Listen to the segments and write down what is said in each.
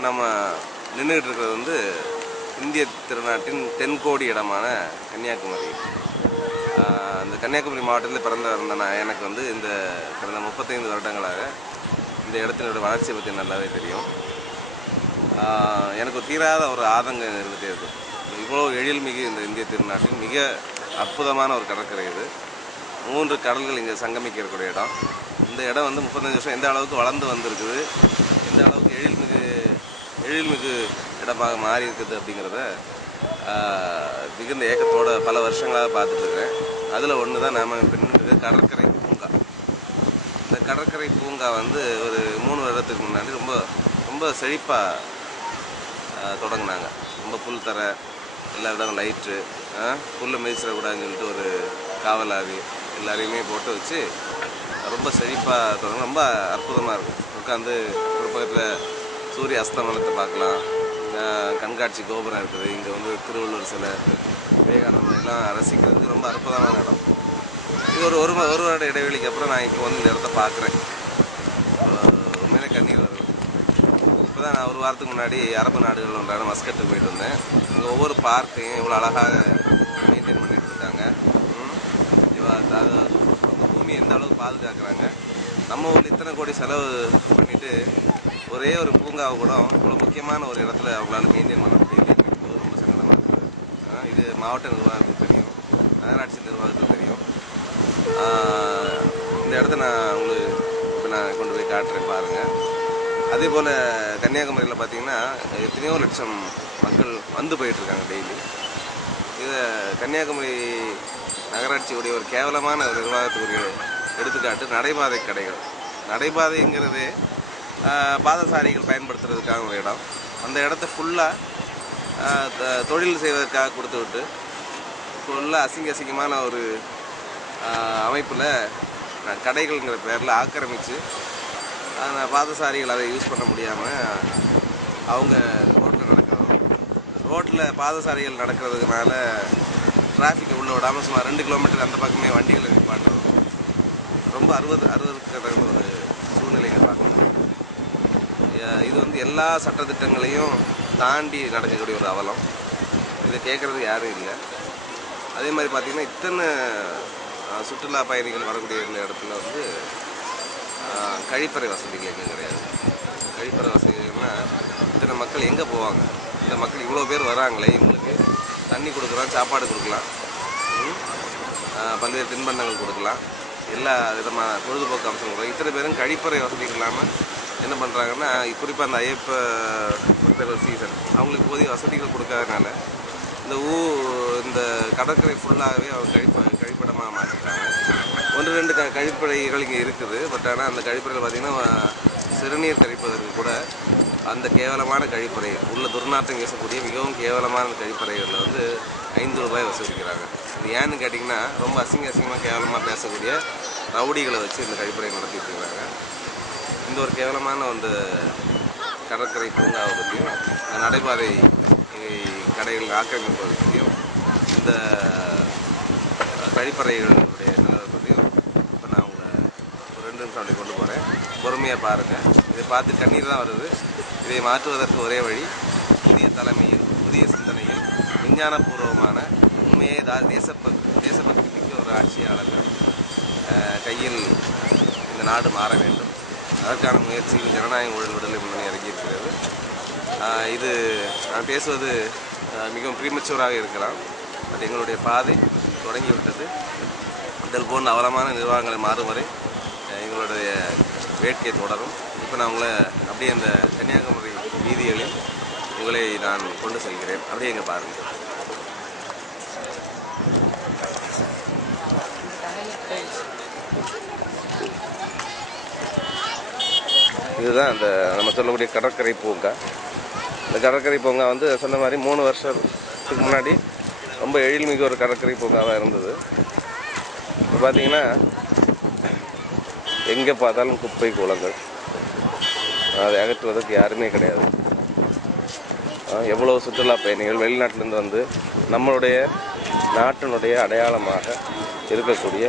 இப்போ நம்ம நின்றுக்கிட்டு இருக்கிறது வந்து இந்திய திருநாட்டின் தென்கோடி இடமான கன்னியாகுமரி. அந்த கன்னியாகுமரி மாவட்டத்தில் பிறந்த இருந்தேன் நான். எனக்கு வந்து இந்த கடந்த 35 வருடங்களாக இந்த இடத்தினுடைய வளர்ச்சியை பற்றி நல்லாவே தெரியும். எனக்கு தீராத ஒரு ஆதங்கம் இருந்துகிட்டே இருக்கும். இவ்வளோ எழில்மிகு இந்த இந்திய திருநாட்டின் மிக அற்புதமான ஒரு கடற்கரை இது. 3 கடல்கள் இங்கே சங்கமிக்கக்கூடிய இடம். இந்த இடம் வந்து 35 வருஷம் எந்த அளவுக்கு வளர்ந்து வந்திருக்குது, எந்த அளவுக்கு எழில்மிகு இடமாக மாறி இருக்குது அப்படிங்கிறத மிகுந்த ஏக்கத்தோடு பல வருஷங்களாக பார்த்துட்ருக்கேன். அதில் ஒன்று தான் நாம் பின்னுக்கு கடற்கரை பூங்கா. இந்த கடற்கரை பூங்கா வந்து ஒரு 3 வருடத்துக்கு முன்னாடி ரொம்ப செழிப்பாக தொடங்கினாங்க. ரொம்ப புல் தர, எல்லா இடம் லைட்டு, புல்லை மேய்ச்சிடக்கூடாதுன்னு சொல்லிட்டு ஒரு காவலாரி எல்லாரையுமே போட்டு வச்சு ரொம்ப செழிப்பாக தொடங்க. ரொம்ப அற்புதமாக இருக்கும். உட்காந்து ஒரு பக்கத்தில் சூரிய அஸ்தமனத்தை பார்க்கலாம். கண்காட்சி கோபுரம் இருக்குது. இங்கே வந்து திருவள்ளுவர் சிலை, விவேகானந்தெல்லாம் ரசிக்கிறதுக்கு ரொம்ப அற்புதமான இடம். இது ஒரு வருட இடைவெளிக்கு அப்புறம் நான் இப்போ வந்து இந்த இடத்த பார்க்குறேன். உண்மையிலே கண்ணீர் வருது. இப்போ தான் நான் ஒரு வாரத்துக்கு முன்னாடி அரபு நாடுகள் ஒன்றான மஸ்கட்டுக்கு போயிட்டு வந்தேன். இங்கே ஒவ்வொரு பார்க்கையும் இவ்வளோ அழகாக மெயின்டைன் பண்ணிகிட்டு இருக்காங்க. அந்த பூமியை எந்த அளவுக்கு பாதுகாக்கிறாங்க. நம்ம ஊரில் இத்தனை கோடி செலவு பண்ணிவிட்டு ஒரே ஒரு பூங்காவை கூட இவ்வளோ முக்கியமான ஒரு இடத்துல அவங்களால மெயின்டைன் பண்ண முடியலைங்கிறது ரொம்ப சங்கடமாக இருக்குது. இது மாவட்ட நிர்வாகத்துக்கு தெரியும், நகராட்சி நிர்வாகத்துக்கு தெரியும். இந்த இடத்த நான் கொண்டு போய் காட்டுறேன் பாருங்கள். அதே போல் கன்னியாகுமரியில் பார்த்திங்கன்னா எத்தனையோ லட்சம் மக்கள் வந்து போயிட்டுருக்காங்க டெய்லி. இதை கன்னியாகுமரி நகராட்சியுடைய ஒரு கேவலமான ஒரு நிர்வாகத்துக்குரிய எடுத்துக்காட்டு நடைபாதை கடைகள். நடைபாதைங்கிறதே பாதசாரிகள் பயன்படுத்துறதுக்காக ஒரு இடம். அந்த இடத்த ஃபுல்லாக தொழில் செய்வதற்காக கொடுத்து விட்டு ஃபுல்லாக அசிங்கமான ஒரு அமைப்பில் கடைகள்ங்கிற பேரில் ஆக்கிரமித்து அந்த பாதசாரிகள் அதை யூஸ் பண்ண முடியாமல் அவங்க ரோட்டில் நடக்கிறோம். ரோட்டில் பாதசாரிகள் நடக்கிறதுனால டிராஃபிக்கை உள்ளே விடாமல் சுமார் 2 கிலோமீட்டர் அந்த பக்கமே வண்டிகளை நிப்பாட்டுறோம். ரொம்ப அறுவதுக்கு ஒரு சூழ்நிலைகள் பார்க்கணும். இது வந்து எல்லா சட்டத்திட்டங்களையும் தாண்டி நடக்கக்கூடிய ஒரு அவலம். இதை கேட்குறது யாரும் இல்லை. அதே மாதிரி பார்த்திங்கன்னா இத்தனை சுற்றுலா பயணிகள் வரக்கூடிய இந்த இடத்துல வந்து கழிப்பறை வசதிகள் எங்கே கிடையாது. கழிப்பறை வசதிகள்னால் இத்தனை மக்கள் எங்கே போவாங்க? இந்த மக்கள் இவ்வளோ பேர் வராங்களே, இவங்களுக்கு தண்ணி கொடுக்குறோம், சாப்பாடு கொடுக்கலாம், பல்வேறு தின்பண்டங்கள் கொடுக்கலாம், எல்லா விதமான பொழுதுபோக்கு அம்சம் கொடுக்கலாம். இத்தனை பேரும் கழிப்பறை வசதிகள் இல்லாமல் என்ன பண்ணுறாங்கன்னா, குறிப்பாக அந்த ஐயப்ப சீசன் அவங்களுக்கு போதிய வசதிகள் கொடுக்காதனால இந்த கடற்கரை ஃபுல்லாகவே அவங்க கழிப்பிடமாக மாற்றிட்டாங்க. 1-2 கழிப்பறைகள் இங்கே இருக்குது. பட் ஆனால் அந்த கழிப்பறைகள் பார்த்திங்கன்னா சிறுநீர் கழிப்பதற்கு கூட அந்த கேவலமான கழிப்பறை உள்ள துர்நாற்றம் வீசக்கூடிய மிகவும் கேவலமான கழிப்பறைகளில் வந்து 5 ரூபாய் வசூலிக்கிறாங்க. இது ஏன்னு கேட்டிங்கன்னா ரொம்ப அசிங்கமாக கேவலமாக பேசக்கூடிய ரவுடிகளை வச்சு இந்த கழிப்பறை நடத்திட்டு இருக்காங்க. இந்த ஒரு கேவலமான அந்த கடற்கரை பூங்காவை பற்றியும் நடைபாதை கடைகள் ஆக்கிரமிப்பதை பற்றியும் இந்த கழிப்பறைகளுடைய நிலவை பற்றியும் இப்போ நான் உங்களை ஒரு 2 நிமிஷம் அப்படி கொண்டு போகிறேன். பொறுமையாக பாருங்கள். இதை பார்த்து கண்ணீர் தான் வருது. இதை மாற்றுவதற்கு ஒரே வழி புதிய தலைமையில், புதிய சிந்தனையில், விஞ்ஞானபூர்வமான உண்மையை தேசபக்தி மிக்க ஒரு ஆட்சியாளர்கள் கையில் இந்த நாடு மாற வேண்டும். அதற்கான முயற்சியில் ஜனநாயக ஊழல் விடுதலை முன்னணி இறங்கியிருக்கிறது. இது நான் பேசுவது மிகவும் ப்ரீமெச்சூராக இருக்கலாம். அது எங்களுடைய பாதை தொடங்கிவிட்டது. இதல் போன்ற அவலமான நிர்வாகங்களை மாறும் வரை எங்களுடைய வேட்கை தொடரும். இப்போ நான் உங்களை அப்படியே இந்த கன்னியாகுமரி வீதிகளில் உங்களை நான் கொண்டு செல்கிறேன். அப்படியே எங்கே பாருங்கள். இதுதான் அந்த நம்ம சொல்லக்கூடிய கடற்கரை பூங்கா. இந்த கடற்கரை பூங்கா வந்து சொன்ன மாதிரி 3 வருஷத்துக்கு முன்னாடி ரொம்ப எழில்மிகு ஒரு கடற்கரை பூங்காவாக இருந்தது. இப்போ பார்த்திங்கன்னா எங்கே பார்த்தாலும் குப்பை கூலங்கள். அதை அகற்றுவதற்கு யாருமே கிடையாது. எவ்வளோ சுற்றுலா பயணிகள் வெளிநாட்டிலேருந்து வந்து நம்மளுடைய நாட்டினுடைய அடையாளமாக இருக்கக்கூடிய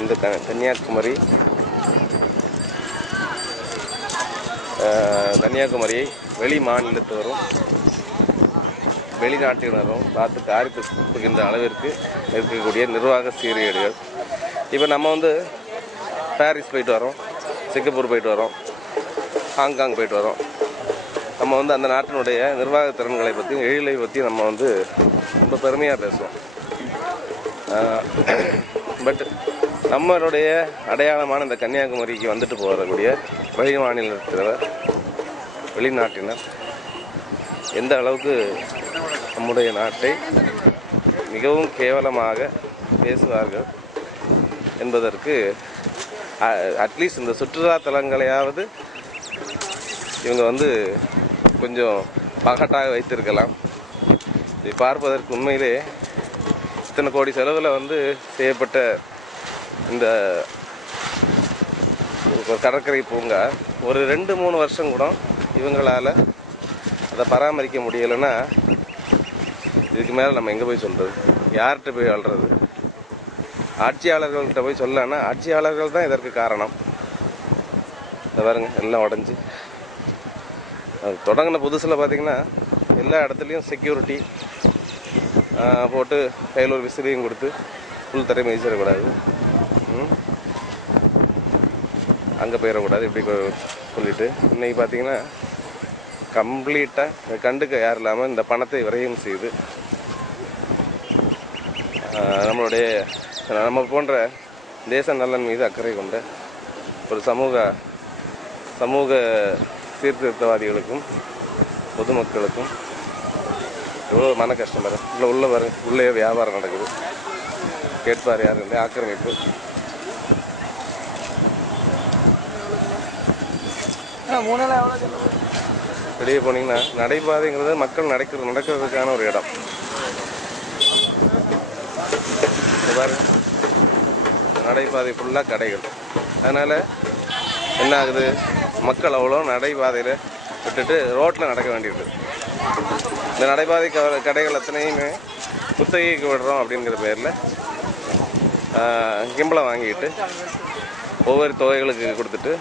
இந்த கன்னியாகுமரியை வெளி மாநிலத்தவரும் வெளிநாட்டினரும் பார்த்து காரி துப்புகின்ற அளவிற்கு இருக்கக்கூடிய நிர்வாக சீர்கேடுகள். இப்போ நம்ம வந்து பாரிஸ் போயிட்டு வரோம், சிங்கப்பூர் போயிட்டு வரோம், ஹாங்காங் போயிட்டு வரோம். நம்ம வந்து அந்த நாட்டினுடைய நிர்வாக திறன்களை பற்றியும் எழிலை பற்றியும் நம்ம வந்து ரொம்ப பெருமையாக பேசுவோம். பட் நம்மளுடைய அடையாளமான இந்த கன்னியாகுமரிக்கு வந்துட்டு போகக்கூடிய வெளி மாநிலத்தினர், வெளிநாட்டினர் எந்த அளவுக்கு நம்முடைய நாட்டை மிகவும் கேவலமாக பேசுவார்கள் என்பதற்கு அட்லீஸ்ட் இந்த சுற்றுலா தலங்களையாவது இவங்க வந்து கொஞ்சம் பகட்டாக வைத்திருக்கலாம். இதை பார்ப்பதற்கு உண்மையிலே இத்தனை கோடி செலவில் வந்து செய்யப்பட்ட இந்த கடற்கரை பூங்கா ஒரு 2-3 வருஷம் கூட இவங்களால் அதை பராமரிக்க முடியலைன்னா இதுக்கு மேலே நம்ம எங்கே போய் சொல்கிறது? யார்கிட்ட போய் அழுறது? ஆட்சியாளர்கள்கிட்ட போய் சொல்லலான்னா ஆட்சியாளர்கள் தான் இதற்கு காரணம். இதை பாருங்க, எல்லாம் உடஞ்சி. தொடங்கின புதுசில் பார்த்திங்கன்னா எல்லா இடத்துலையும் செக்யூரிட்டி போட்டு கையில் ஒரு விசிறியும் கொடுத்து புல் தரை மிதிச்சிடக்கூடாது, அங்கே போயிடக்கூடாது இப்படி சொல்லிட்டு இன்றைக்கி பார்த்திங்கன்னா கம்ப்ளீட்டாக கண்டுக்க யார் இல்லாமல் இந்த பணத்தை விரயம் செய்து நம்ம போன்ற தேச நலன் மீது அக்கறை கொண்ட ஒரு சமூக சீர்திருத்தவாதிகளுக்கும் பொதுமக்களுக்கும் எவ்வளோ மன கஷ்டம் வரும். உள்ளே வியாபாரம் நடக்குது, கேட்பார் யாரும் இல்லை, ஆக்கிரமிப்பு. வெளியே போனீங்கன்னா நடைபாதைங்கிறது மக்கள் நடக்கிறதுக்கான ஒரு இடம். பாருங்க, நடைபாதை ஃபுல்லாக கடைகள். அதனால் என்ன ஆகுது, மக்கள் அவ்வளோ நடைபாதையில் விட்டுட்டு ரோட்டில் நடக்க வேண்டியது. இந்த நடைபாதை கடைகள் அத்தனையுமே குத்தகைக்கு விடுறோம் அப்படிங்கிற பேரில் கிம்பளம் வாங்கிட்டு ஒவ்வொரு தொகைகளுக்கு கொடுத்துட்டு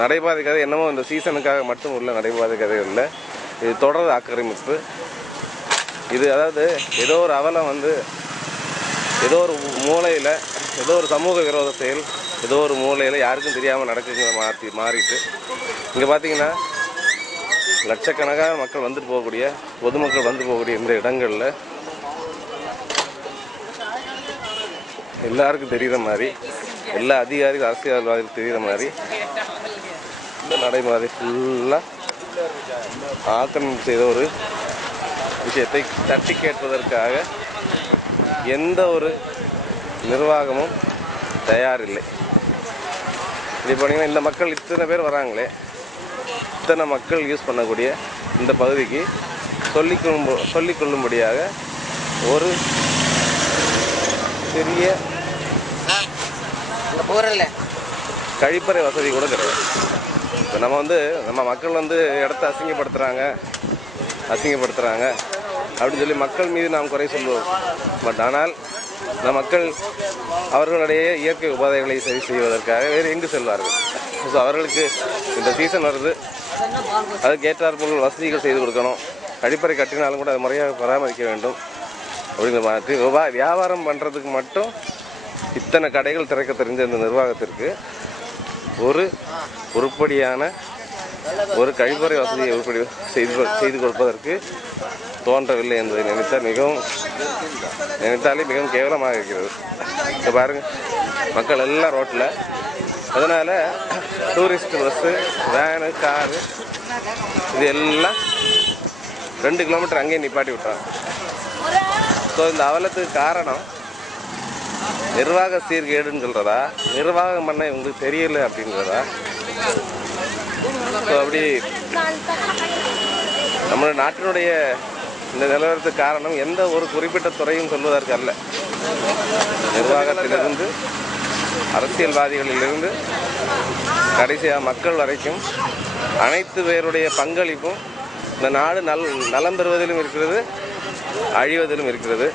நடைபாதை கதை என்னமோ இந்த சீசனுக்காக மட்டும் உள்ள நடைபாதை கதை இல்லை, இது தொடர் ஆக்கிரமிப்பு. இது அதாவது ஏதோ ஒரு அவலம் வந்து ஏதோ ஒரு மூலையில் ஏதோ ஒரு சமூக விரோத செயல் ஏதோ ஒரு மூலையில் யாருக்கும் தெரியாமல் நடக்குங்கிற மாறிட்டு இங்கே பார்த்தீங்கன்னா லட்சக்கணக்கான மக்கள் வந்துட்டு போகக்கூடிய பொதுமக்கள் வந்து போகக்கூடிய இந்த இடங்களில் எல்லாருக்கும் தெரிகிற மாதிரி, எல்லா அதிகாரிகள் அரசியல்வாதிகளுக்கு தெரிகிற மாதிரி இந்த நடைபாதை ஃபுல்லாக ஆக்கிரமிப்பு செய்த ஒரு விஷயத்தை தட்டி கேட்பதற்காக எந்த ஒரு நிர்வாகமும் தயாரில்லை. இப்படி போனீங்கன்னா இந்த மக்கள் இத்தனை பேர் வராங்களே, இத்தனை மக்கள் யூஸ் பண்ணக்கூடிய இந்த பகுதிக்கு சொல்லிக்கொள்ளும்படியாக ஒரு பெரிய கழிப்பறை வசதி கூட கிடையாது. இப்போ நம்ம மக்கள் வந்து இடத்த அசிங்கப்படுத்துகிறாங்க அப்படின்னு சொல்லி மக்கள் மீது நாம் குறை சொல்லுவோம். பட் ஆனால் இந்த மக்கள் அவர்களுடைய இயற்கை உபாதைகளை சரி செய்வதற்காக வேறு எங்கு செல்வார்கள்? ஸோ அவர்களுக்கு இந்த சீசன் வருது, அதுக்கு ஏற்றாற்போல் வசதிகள் செய்து கொடுக்கணும். கழிப்பறை கட்டினாலும் கூட அது முறையாக பராமரிக்க வேண்டும். அப்படிங்கிற மாதிரி வியாபாரம் பண்ணுறதுக்கு மட்டும் இத்தனை கடைகள் திறக்க தெரிஞ்ச இந்த நிர்வாகத்திற்கு ஒரு உருப்படியான ஒரு கழிப்பறை வசதியை செய்து கொடுப்பதற்கு தோன்றவில்லை என்பதை நினைத்தாலே மிகவும் கேவலமாக இருக்கிறது. இப்போ பாருங்கள், மக்கள் எல்லாம் ரோட்டில். அதனால் டூரிஸ்ட் பஸ்ஸு, வேனு, காரு இது எல்லாம் 2 கிலோமீட்டர் அங்கேயே நிப்பாட்டி விட்டாங்க. ஸோ இந்த அவலத்துக்கு காரணம் நிர்வாக சீர்கேடுன்னு சொல்கிறதா, நிர்வாகம் பண்ண இவங்களுக்கு தெரியல அப்படிங்கிறதா? ஸோ அப்படி நம்ம நாட்டினுடைய இந்த நிலவரத்துக்கு காரணம் எந்த ஒரு குறிப்பிட்ட துறையும் சொல்வதற்கு அல்ல. நிர்வாகத்திலிருந்து, அரசியல்வாதிகளிலிருந்து கடைசியாக மக்கள் வரைக்கும் அனைத்து பேருடைய பங்களிப்பும் இந்த நாடு நலம் பெறுவதிலும் இருக்கிறது, அழிவதிலும் இருக்கிறது.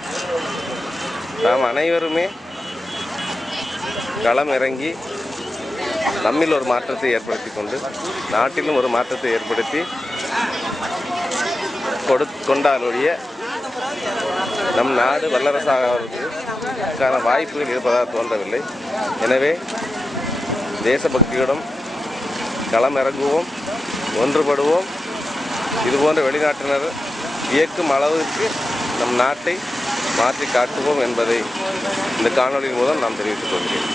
நாம் அனைவருமே களம் இறங்கி நம்மில் ஒரு மாற்றத்தை ஏற்படுத்தி கொண்டு நாட்டிலும் ஒரு மாற்றத்தை ஏற்படுத்தி கொண்டாலொழிய நம் நாடு வல்லரசாகிறதுக்கான வாய்ப்புகள் இருப்பதாக தோன்றவில்லை. எனவே தேசபக்தியுடன் களமிறங்குவோம், ஒன்றுபடுவோம். இதுபோன்ற வெளிநாட்டினர் வியக்கும் அளவுக்கு நம் நாட்டை மாற்றி காட்டுவோம் என்பதை இந்த காணொலியின் மூலம் நாம் தெரிவித்துக் கொள்கிறேன்.